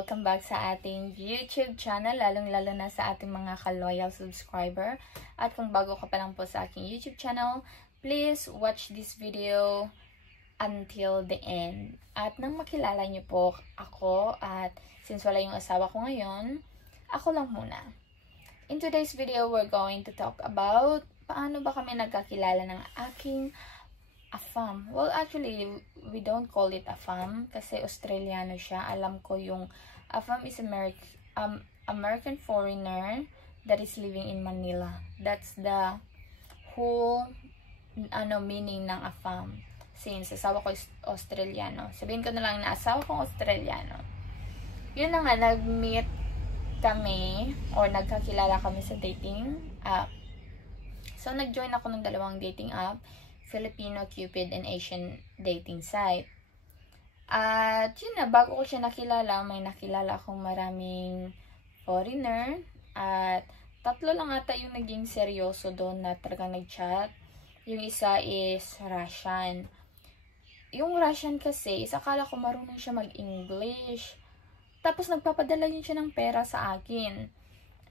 welcome back sa ating YouTube channel, lalong-lalo na sa ating mga ka-loyal subscriber. At kung bago ka pa lang po sa aking YouTube channel, please watch this video until the end. At nang makilala niyo po ako, at since wala yung asawa ko ngayon, ako lang muna. In today's video, we're going to talk about paano ba kami nagkakilala ng aking afam. Well, actually, we don't call it afam kasi Australiano siya. Alam ko yung afam is American foreigner that is living in Manila. That's the whole meaning ng afam. Since asawa ko is Australiano. Sabihin ko na lang na asawa kong Australiano. Yun na nga, nag-meet kami or nagkakilala kami sa dating app. So, nag-join ako ng dalawang dating app. Filipino, Cupid, and Asian dating site. At yun na, bago ko siya nakilala, may nakilala akong maraming foreigner. At 3 lang ata yung naging seryoso doon na talagang nag-chat. Yung isa is Russian. Yung Russian kasi, akala ko marunong siya mag-English. Tapos nagpapadala yun siya ng pera sa akin.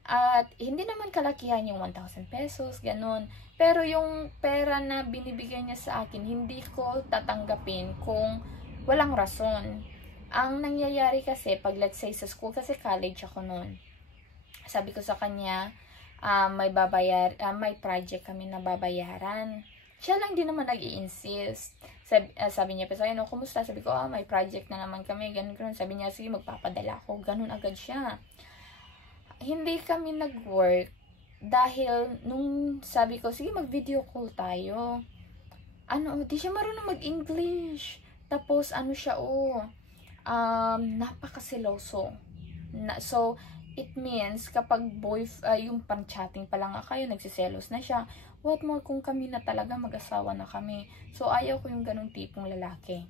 At hindi naman kalakihan yung 1,000 pesos, ganun. Pero yung pera na binibigay niya sa akin, hindi ko tatanggapin kung walang rason. Ang nangyayari kasi, pag let's say sa school, kasi college ako noon. Sabi ko sa kanya, may project kami na babayaran. Siya lang din naman nag-i-insist. Sabi niya pa sa akin, kumusta? Sabi ko, may project na naman kami, ganun. Sabi niya, sige, magpapadala ako. Ganun agad siya. Hindi kami nag-work dahil nung sabi ko, sige mag-video call tayo. Di siya marunong mag-English. Tapos, siya, napakasiloso. So, it means, kapag yung pan-chatting pa lang kayo, nagsiselos na siya. What more kung kami na talaga mag-asawa na kami. So, ayaw ko yung ganung tipong lalaki.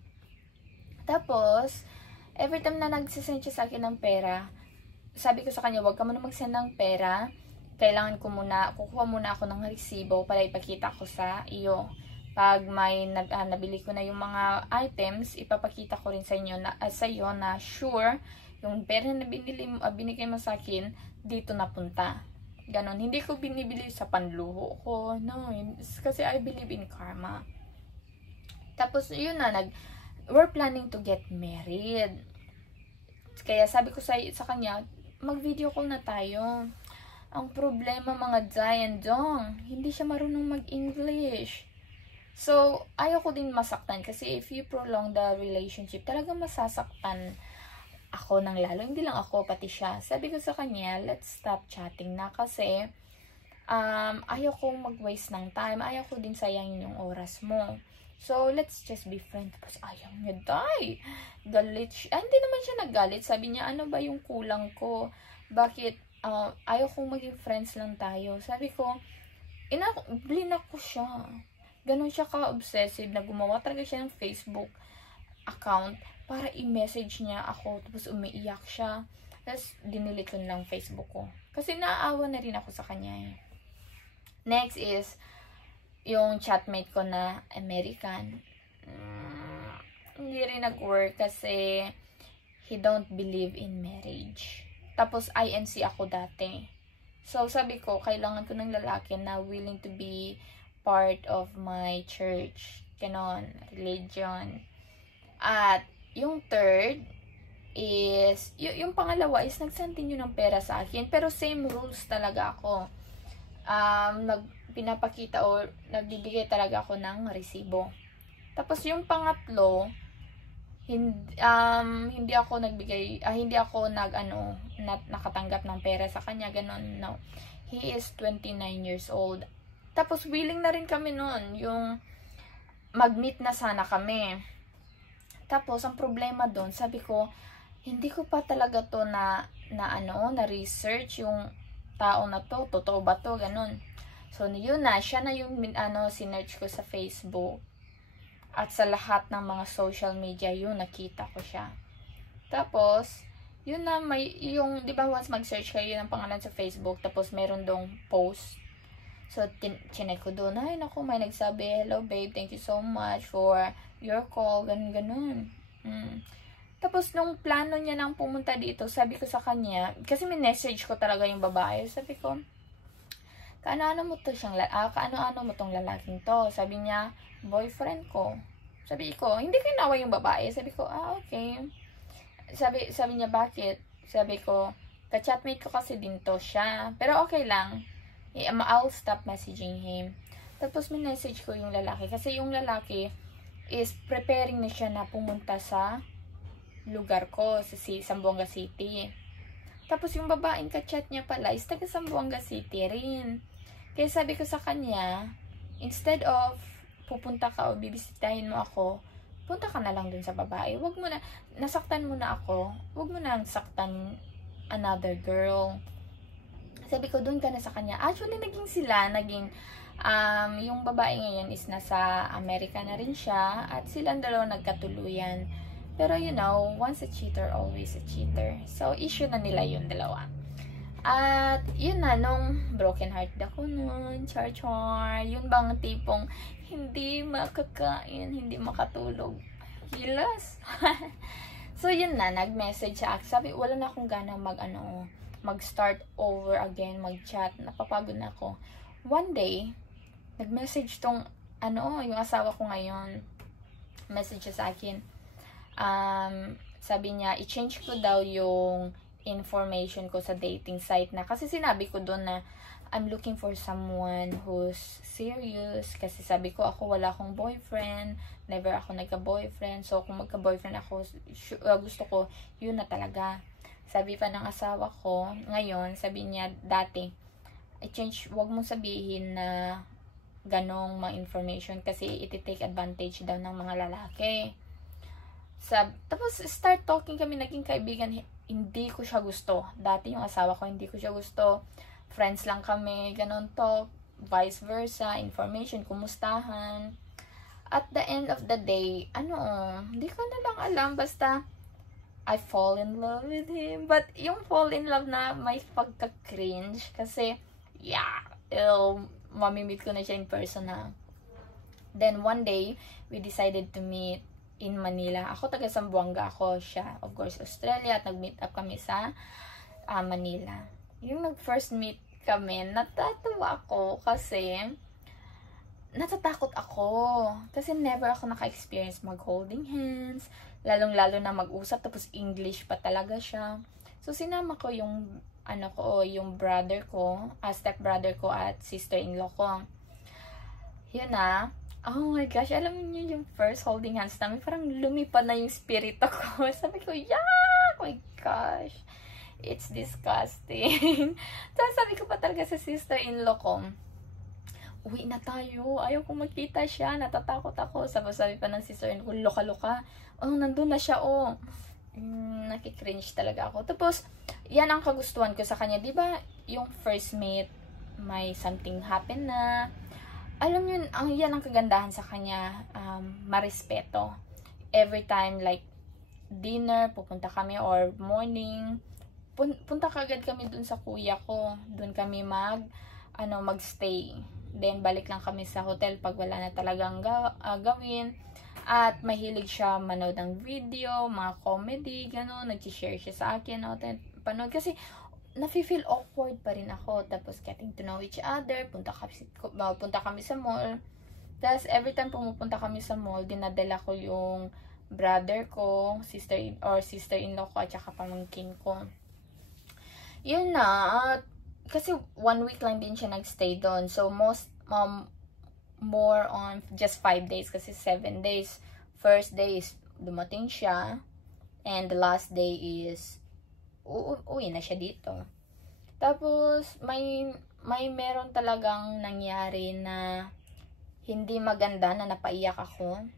Tapos, every time na nagsisend siya sa akin ng pera, sabi ko sa kanya, wag ka muna mag-send ng pera. Kailangan ko kukuha muna ako ng resibo para ipakita ko sa iyo. Pag may nabili ko na yung mga items, ipapakita ko rin sa iyo na sure, yung pera na binigay mo sa akin, dito napunta. Ganon. Hindi ko binibili sa panluho ko. No, kasi I believe in karma. Tapos, yun na, we're planning to get married. Kaya sabi ko sa kanya, mag-video call na tayo. Ang problema mga Zion Dong, hindi siya marunong mag-English. So, ayaw ko din masaktan kasi if you prolong the relationship, talagang masasaktan ako ng lalo. Hindi lang ako, pati siya. Sabi ko sa kanya, let's stop chatting na kasi ayaw ko mag-waste ng time. Ayaw ko din sayangin yung oras mo. So, let's just be friends. Tapos, ayaw niya, galit siya. Hindi naman siya naggalit. Sabi niya, ano ba yung kulang ko? Bakit, ayaw kong maging friends lang tayo. Sabi ko, blinak ko siya. Ganon siya ka-obsessive na gumawa talaga siya ng Facebook account para i-message niya ako. Tapos, umiiyak siya. Tapos, dinilit ko lang Facebook ko. Kasi naaawa na rin ako sa kanya eh. Next is, yung chatmate ko na American, hindi rin nag-work kasi he don't believe in marriage. Tapos, INC ako dati. So, sabi ko, kailangan ko ng lalaki na willing to be part of my church. Ganon, religion. At, yung third is, yung pangalawa is nag-send din yun ng pera sa akin. Pero same rules talaga ako. Pinapakita o nagbibigay talaga ako ng resibo. Tapos yung pangatlo, hindi ako nakatanggap ng pera sa kanya, ganon, no. He is 29 years old. Tapos willing na rin kami noon, yung mag-meet na sana kami. Tapos ang problema doon, sabi ko, hindi ko pa talaga to na research yung tao na to, totoo ba to, ganon. So, yun na. Siya na yung sinearch ko sa Facebook. At sa lahat ng mga social media, yun, nakita ko siya. Tapos, yun na, di ba once mag-search kayo ng pangalan sa Facebook, tapos meron dong post. So, chinek ko doon. Ay, naku, may nagsabi, hello babe, thank you so much for your call, ganun. Tapos, nung plano niya nang pumunta dito, sabi ko sa kanya, kasi message ko talaga yung babae, sabi ko, kaano-ano mo to kaano-ano mo tong lalaking to? Sabi niya, boyfriend ko. Sabi ko, hindi ko inawa yung babae. Sabi ko, okay. Sabi niya, bakit? Sabi ko, ka-chatmate ko kasi din to siya. Pero okay lang. I'll stop messaging him. Tapos, message ko yung lalaki. Kasi yung lalaki is preparing na siya na pumunta sa lugar ko, sa Zamboanga City. Tapos, yung babaeng ka-chat niya pala is taga Zamboanga City rin. Kaya sabi ko sa kanya, instead of pupunta ka o bibisitahin mo ako, punta ka na lang dun sa babae. Wag mo na, nasaktan mo na ako, wag mo na saktan another girl. Sabi ko, dun ka na sa kanya. Actually, yung babae ngayon is nasa Amerika na rin siya, at silang dalawa nagkatuluyan. Pero you know, once a cheater, always a cheater. So, issue na nila yung dalawa. At, yun na, nung broken heart ako nun, char-char, yun bang tipong hindi makakain, hindi makatulog. Hilas. So, yun na, nag-message siya. Sabi, wala na akong gana mag-start over again, mag-chat. Napapagod na ako. One day, nag-message tong, yung asawa ko ngayon, message siya sa akin. Sabi niya, i-change ko daw yung information ko sa dating site na. Kasi sinabi ko doon na, I'm looking for someone who's serious. Kasi sabi ko, ako wala akong boyfriend. Never ako nagka-boyfriend. So, kung magka-boyfriend ako, gusto ko, yun na talaga. Sabi pa ng asawa ko, ngayon, sabi niya, dati, i-change, wag mong sabihin na ganong mga information kasi iti-take advantage daw ng mga lalaki. Tapos, start talking kami, naging kaibigan. Hindi ko siya gusto. Dati yung asawa ko, hindi ko siya gusto. Friends lang kami, ganon talk, vice versa, information, kumustahan. At the end of the day, hindi ko na lang alam, basta I fall in love with him. But yung fall in love na may pagka-cringe, kasi, mamimit ko na siya in person na. Then, one day, we decided to meet in Manila. Ako, taga Zamboanga ako. Siya, of course, Australia. At nag-meet up kami sa Manila. Yung nag-first meet kami, natatawa ako kasi natatakot ako. Kasi never ako naka-experience mag-holding hands. Lalong-lalo na mag-usap. Tapos English pa talaga siya. So, sinama ko yung yung brother ko, step-brother ko at sister-in-law ko. Yun na. Oh my gosh, alam niyo yung first holding hands namin, parang lumipad na yung spirit ako. Sabi ko, oh my gosh, it's disgusting. Tapos sabi ko pa talaga sa sister-in-law ko, uwi na tayo, ayaw kong makita siya, natatakot ako. Sabi pa ng sister-in-law ko, loka-loka, nandun na siya, nakikringe talaga ako. Tapos, yan ang kagustuhan ko sa kanya, diba, yung first meet, may something happen na, alam nyo, yan ang kagandahan sa kanya, marespeto. Every time, like, dinner, pupunta kami, or morning, punta kagad kami dun sa kuya ko. Dun kami magstay. Then, balik lang kami sa hotel pag wala na talagang gawin. At mahilig siya manood ng video, mga comedy, gano'n. Nag-share siya sa akin, panood. Kasi, nafe-feel awkward pa rin ako. Tapos, getting to know each other. Punta kami sa mall. Tapos, every time pumupunta kami sa mall, dinadala ko yung brother ko, sister-in-law ko, at saka pamangkin ko. Yun na. Kasi, 1 week lang din siya nagstay doon. So, more on just 5 days. Kasi, 7 days. First day is dumating siya. And the last day is uwi na siya dito. Tapos, may meron talagang nangyari na hindi maganda na napaiyak ako.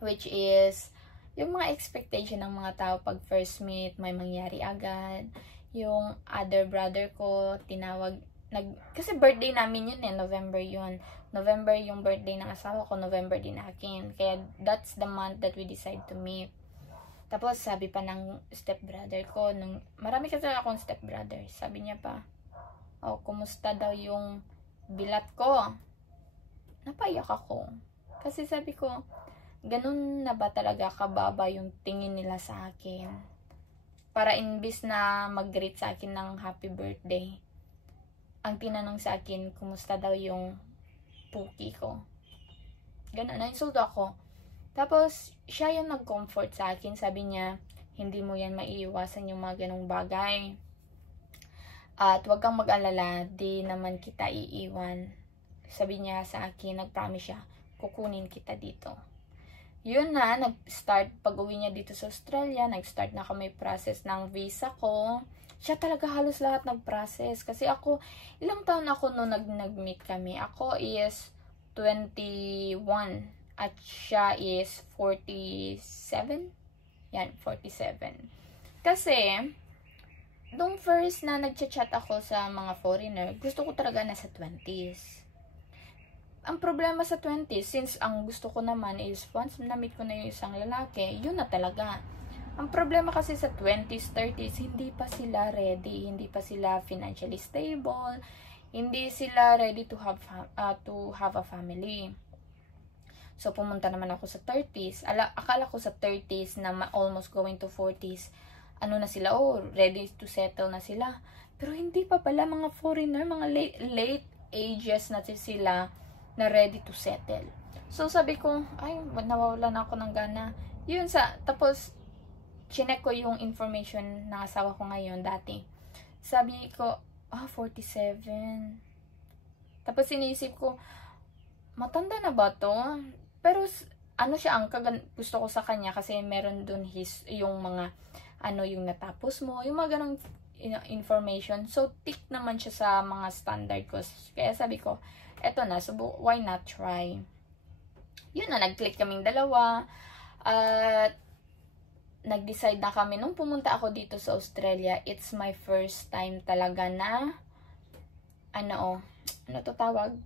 Which is, yung mga expectation ng mga tao pag first meet, may mangyari agad. Yung other brother ko, kasi birthday namin yun November yun. November yung birthday ng asawa ko, November din akin. Kaya, that's the month that we decide to meet. Tapos, sabi pa ng stepbrother ko, marami kasi akong stepbrother, sabi niya pa, kumusta daw yung bilat ko? Napaiyak ako. Kasi sabi ko, ganun na ba talaga kababa yung tingin nila sa akin? Para imbis na mag-greet sa akin ng happy birthday, ang tinanong sa akin, kumusta daw yung puki ko. Ganun, na-insulto ako. Tapos, siya yung nag-comfort sa akin. Sabi niya, hindi mo yan maiiwasan yung mga ganong bagay. At huwag kang mag-alala, di naman kita iiwan. Sabi niya sa akin, nag-promise siya, kukunin kita dito. Yun na, nag-start, pag-uwi niya dito sa Australia, nag-start na kami process ng visa ko. Siya talaga halos lahat nag-process. Kasi ako, ilang taon ako noon nag-meet kami. Ako is 21 at siya is 47. Yan, 47. Kasi, nung first na nag-chat ako sa mga foreigner, gusto ko talaga nasa 20s. Ang problema sa 20s, since ang gusto ko naman is once na-meet ko na yung isang lalaki, yun na talaga. Ang problema kasi sa 20s, 30s, hindi pa sila ready, hindi pa sila financially stable, hindi sila ready to have a family. So, pumunta naman ako sa 30s. Akala ko sa 30s na almost going to 40s, ano na sila, ready to settle na sila. Pero hindi pa pala, mga foreigner, mga late ages na sila na ready to settle. So, sabi ko, ay, nawawala na ako ng gana. Yun tapos, chinek ko yung information ng asawa ko ngayon dati. Sabi ko, 47. Tapos, iniisip ko, matanda na ba to? Pero, ano siya, ang gusto ko sa kanya, kasi meron dun yung mga, yung natapos mo, yung mga ganong information. So, tick naman siya sa mga standard ko. Kaya sabi ko, eto na, so why not try? Yun na, nag-click kaming dalawa. At nag-decide na kami, nung pumunta ako dito sa Australia, it's my first time talaga na, ano to tawag?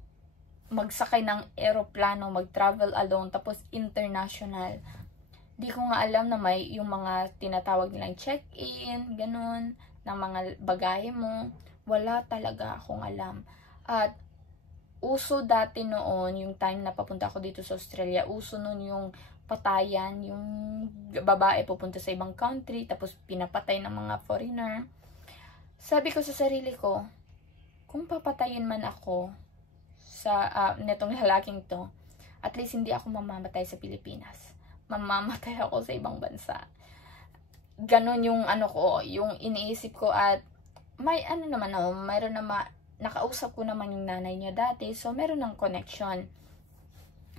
Magsakay ng eroplano, mag-travel alone, tapos international. Di ko nga alam na may yung mga tinatawag nilang check-in, ganun, ng mga bagahe mo. Wala talaga akong alam. At uso dati noon, yung time na papunta ako dito sa Australia, uso noon yung patayan, yung babae pupunta sa ibang country, tapos pinapatay ng mga foreigner. Sabi ko sa sarili ko, kung papatayin man ako sa netong lalaking to, at least hindi ako mamamatay sa Pilipinas. Mamamatay ako sa ibang bansa. Ganon yung yung iniisip ko. At may mayroon na nakausap ko naman yung nanay niya dati, so meron ng connection.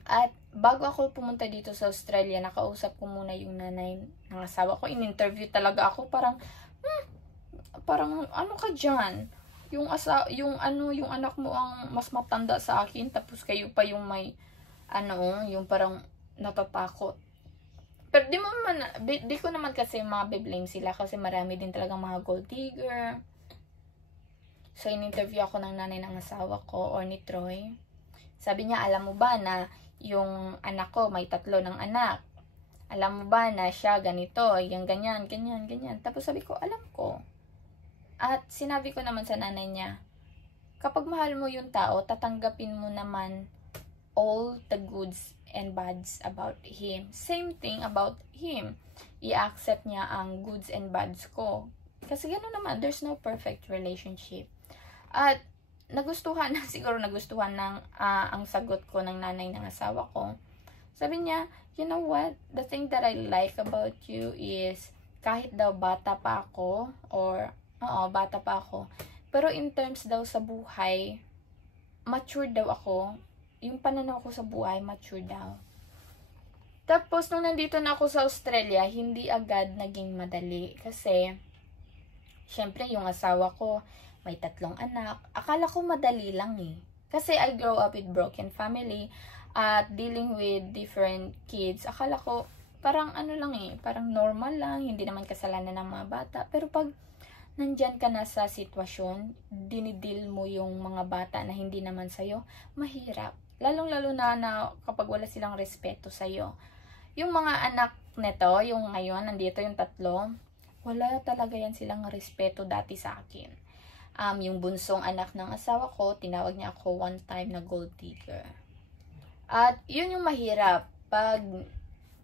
At bago ako pumunta dito sa Australia, nakausap ko muna yung nanay ng asawa ko. In-interview talaga ako, parang ano ka dyan? Yung anak mo ang mas matanda sa akin, tapos kayo pa yung may yung parang natatakot. Pero di ko naman kasi mabe-blame sila, kasi marami din talagang mga gold digger. So, in-interview ako ng nanay ng asawa ko, or ni Troy. Sabi niya, alam mo ba na yung anak ko may 3 ng anak? Alam mo ba na siya ganito, yung ganyan. Tapos sabi ko, alam ko. At sinabi ko naman sa nanay niya, kapag mahal mo yung tao, tatanggapin mo naman all the goods and bads about him. Same thing about him. I-accept niya ang goods and bads ko. Kasi gano'n naman, there's no perfect relationship. At nagustuhan ng ang sagot ko ng nanay ng asawa ko. Sabi niya, you know what? The thing that I like about you is kahit daw bata pa ako, pero in terms daw sa buhay, mature daw ako. Yung pananaw ko sa buhay, mature daw. Tapos, nung nandito na ako sa Australia, hindi agad naging madali. Kasi, syempre, yung asawa ko, may 3 anak. Akala ko madali lang eh. Kasi I grow up with broken family at dealing with different kids. Akala ko, parang parang normal lang, hindi naman kasalanan ng mga bata. Pero pag nandyan ka na sa sitwasyon, dinidil mo yung mga bata na hindi naman sa'yo, mahirap. Lalong-lalo na kapag wala silang respeto sa'yo. Yung mga anak nito, yung ngayon, nandito yung 3, wala talaga yan silang respeto dati sa akin. Yung bunsong anak ng asawa ko, tinawag niya ako one time na gold digger. At yun yung mahirap. Pag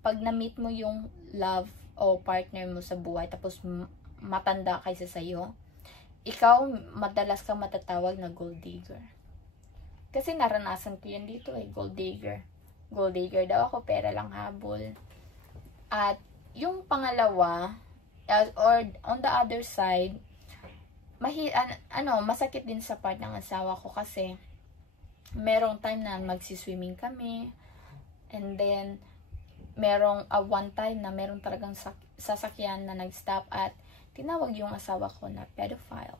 pag na-meet mo yung love o partner mo sa buhay, tapos matanda kaysa sa'yo, ikaw, madalas kang matatawag na gold digger. Kasi naranasan ko yan dito gold digger. Gold digger daw ako, pera lang habol. At yung pangalawa, or on the other side, masakit din sa part ng asawa ko kasi merong time na magsiswimming kami, and then merong one time na merong talagang sasakyan na nag-stop at tinawag yung asawa ko na pedophile.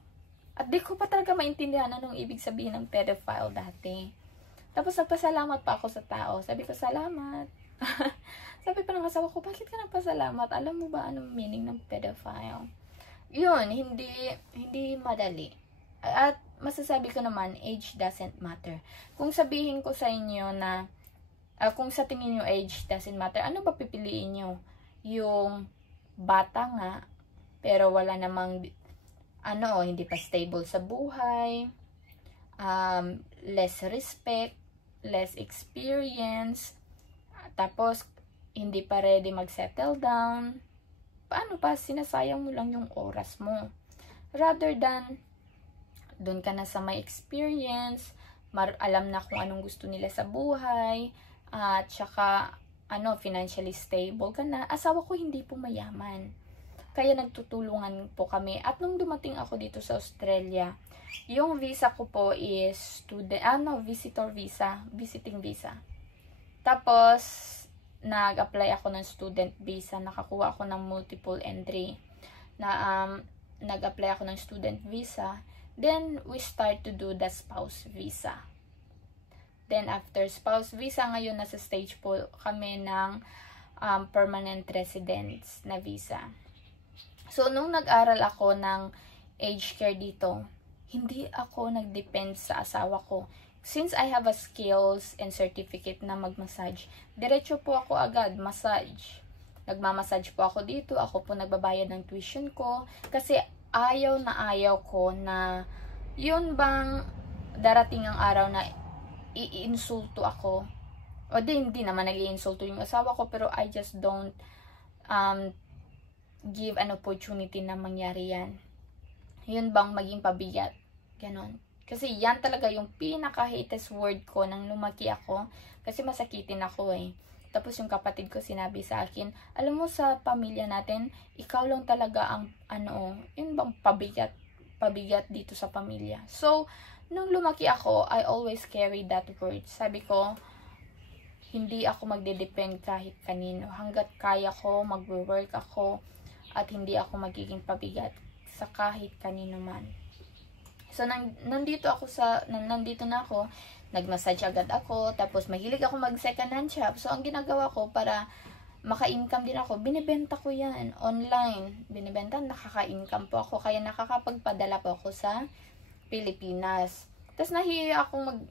At di ko pa talaga maintindihan anong ibig sabihin ng pedophile dati. Tapos nagpasalamat pa ako sa tao. Sabi ko, salamat. Sabi pa ng asawa ko, bakit ka nagpasalamat? Alam mo ba anong meaning ng pedophile? Yun, hindi madali. At masasabi ko naman, age doesn't matter. Kung sabihin ko sa inyo na, kung sa tingin nyo age doesn't matter, ano ba pipiliin nyo? Yung bata nga, pero wala namang, hindi pa stable sa buhay, less respect, less experience, tapos hindi pa ready mag-settle down. Paano pa, sinasayang mo lang yung oras mo. Rather than, doon ka na sa may experience, alam na kung anong gusto nila sa buhay, at saka, financially stable ka na. Asawa ko hindi po mayaman. Kaya nagtutulungan po kami. At nung dumating ako dito sa Australia, yung visa ko po is visitor visa, visiting visa. Tapos, nag-apply ako ng student visa, nakakuha ako ng multiple entry, nag-apply ako ng student visa, then we start to do the spouse visa. Then after spouse visa, ngayon nasa stage po kami ng permanent residence na visa. So, nung nag-aral ako ng aged care dito, hindi ako nag-depend sa asawa ko. Since I have a skills and certificate na mag-massage, diretso po ako agad, massage. Nagmamassage po ako dito, ako po nagbabayad ng tuition ko, kasi ayaw ko na yun bang darating ang araw na iinsulto ako. O hindi naman nag-iinsulto yung asawa ko, pero I just don't give an opportunity na mangyari yan. Yun bang maging pabigat. Ganon. Kasi yan talaga yung pinaka-hatest word ko nang lumaki ako. Kasi masakitin ako Tapos yung kapatid ko sinabi sa akin, alam mo sa pamilya natin, ikaw lang talaga ang yun bang pabigat dito sa pamilya. So, nung lumaki ako, I always carry that word. Sabi ko, hindi ako magde-depend kahit kanino. Hanggat kaya ko, magwo-work ako, at hindi ako magiging pabigat sa kahit kanino man. So, nandito na ako, nag-massage agad ako, tapos mahilig ako mag-second hand shop. So, ang ginagawa ko para maka-income din ako, binibenta ko yan online. Binibenta, nakaka-income po ako, kaya nakakapagpadala po ako sa Pilipinas. Tapos nahihiya akong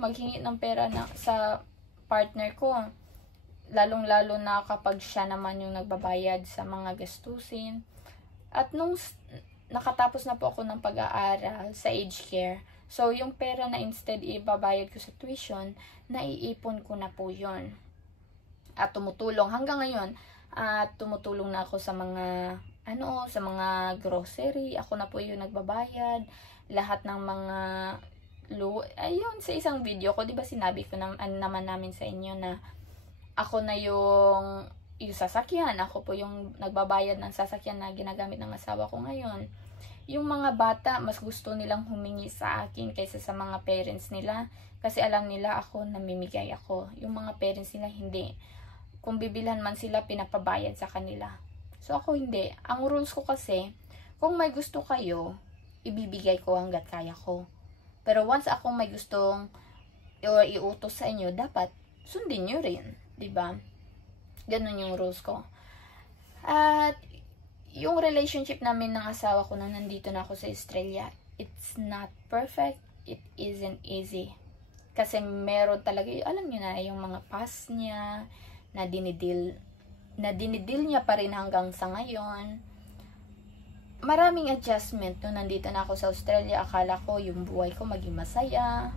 maghingi ng pera sa partner ko. Lalong-lalo na kapag siya naman yung nagbabayad sa mga gastusin. At nung nakatapos na po ako ng pag-aaral sa aged care, so yung pera na instead ibabayad ko sa tuition, naiipon ko na po yun. At tumutulong hanggang ngayon, tumutulong na ako sa mga sa mga grocery. Ako na po yung nagbabayad, lahat ng mga ayun, sa isang video ko, 'di ba sinabi ko naman namin sa inyo na ako na yung sasakyan, ako po yung nagbabayad ng sasakyan na ginagamit ng asawa ko ngayon. Yung mga bata, mas gusto nilang humingi sa akin kaysa sa mga parents nila, kasi alam nila ako, namimigay ako. Yung mga parents nila, hindi. Kung bibilhan man sila, pinapabayad sa kanila. So ako hindi. Ang rules ko kasi, kung may gusto kayo, ibibigay ko hanggat kaya ko. Pero once akong may gustong iutos sa inyo, dapat sundin nyo rin. Diba? Ganun yung rules ko. At yung relationship namin ng asawa ko nang nandito na ako sa Australia, it's not perfect. It isn't easy. Kasi meron talaga, alam nyo na, yung mga past niya, na dinidil niya pa rin hanggang sa ngayon. Maraming adjustment nung nandito na ako sa Australia. Akala ko yung buhay ko maging masaya.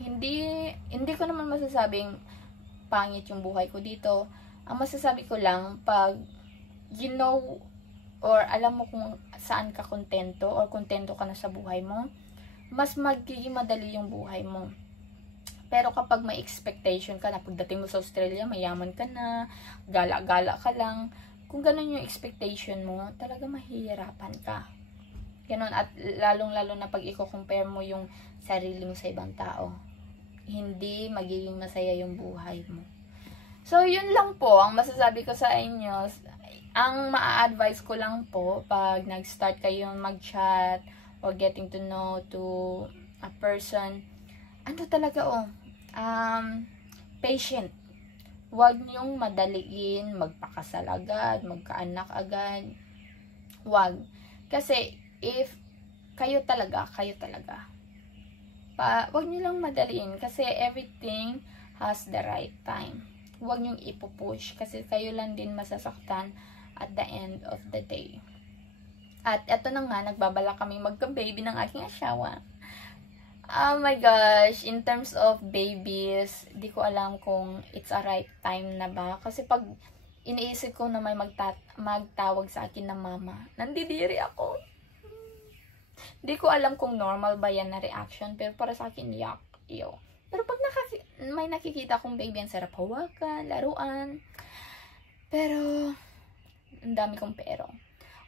Hindi ko naman masasabing pangit yung buhay ko dito. Ang masasabi ko lang, pag you know or alam mo kung saan ka kontento or kontento ka na sa buhay mo, mas magiging madali yung buhay mo. Pero kapag may expectation ka na pagdating mo sa Australia, mayaman ka na, gala-gala ka lang, kung ganun yung expectation mo, talaga mahihirapan ka. Ganun, at lalong-lalo na pag i-compare mo yung sarili mo sa ibang tao, hindi magiging masaya yung buhay mo. So, yun lang po ang masasabi ko sa inyo. Ang maa-advise ko lang po, pag nag-start kayo mag-chat or getting to know to a person, ano talaga patient. Huwag niyong madaliin, magpakasal agad, magkaanak agad. Huwag. Kasi, if kayo talaga. Huwag niyo lang madaliin kasi everything has the right time. Huwag niyong ipupush kasi kayo lang din masasaktan at the end of the day. At eto na nga, nagbabala kami magka-baby ng aking asawa. Oh my gosh, in terms of babies, di ko alam kung it's a right time na ba. Kasi pag iniisip ko na may magtawag sa akin na mama, nandidiri ako. Di ko alam kung normal ba yan na reaction, pero para sa akin, yuck, yo. Pero pag may nakikita kong baby, ang sarap hawakan, laruan. Pero, ang dami kong pero.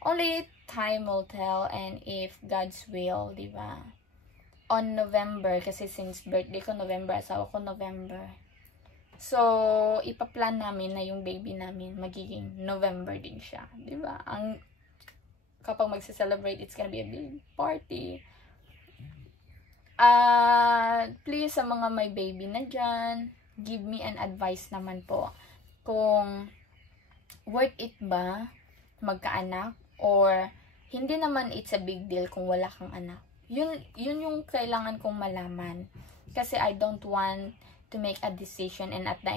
Only time will tell, and if God's will, di ba? On November, kasi since birthday ko November, asawa ko November. So, ipaplan namin na yung baby namin magiging November din siya. Di ba? Kapag magse-celebrate, it's gonna be a big party. Please, sa mga may baby na dyan, give me an advice naman po. Kung worth it ba magkaanak, or hindi naman it's a big deal kung wala kang anak. Yun yung kailangan kong malaman. Kasi I don't want to make a decision and at the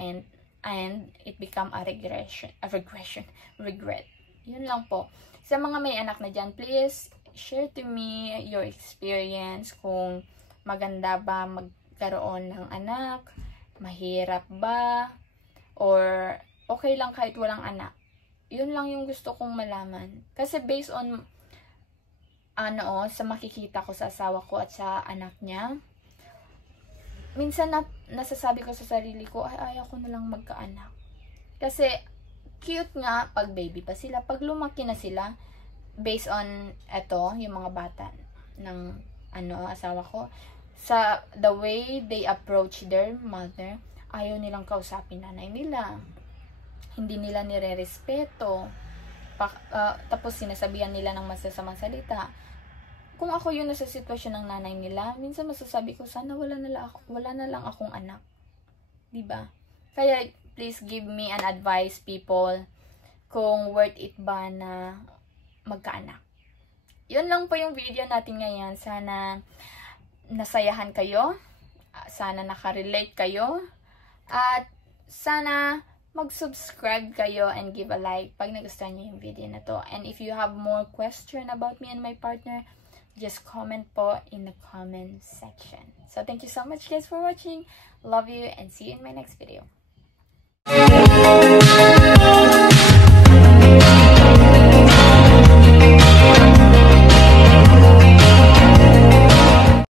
end it become a regret. Yun lang po. Sa mga may anak na dyan, please share to me your experience, kung maganda ba magkaroon ng anak, mahirap ba, or okay lang kahit walang anak. Yun lang yung gusto kong malaman. Kasi based on sa makikita ko sa asawa ko at sa anak niya, minsan nasasabi ko sa sarili ko, ay ayaw ko na lang magkaanak. Kasi cute nga pag baby pa sila. Pag lumaki na sila, based on yung mga bata ng asawa ko, sa the way they approach their mother, ayaw nilang kausapin nanay nila. Hindi nila nire-respeto. Tapos sinasabihan nila ng masasamang salita. Kung ako yun nasa sitwasyon ng nanay nila, minsan masasabi ko, sana wala na lang akong anak. Diba? Kaya, please give me an advice, people, kung worth it ba na magkaanak. Yun lang po yung video natin ngayon. Sana nasayahan kayo. Sana nakarelate kayo. At sana mag-subscribe kayo and give a like pag nagustuhan nyo yung video na to. And if you have more question about me and my partner, just comment po in the comment section. So, thank you so much guys for watching. Love you and see you in my next video.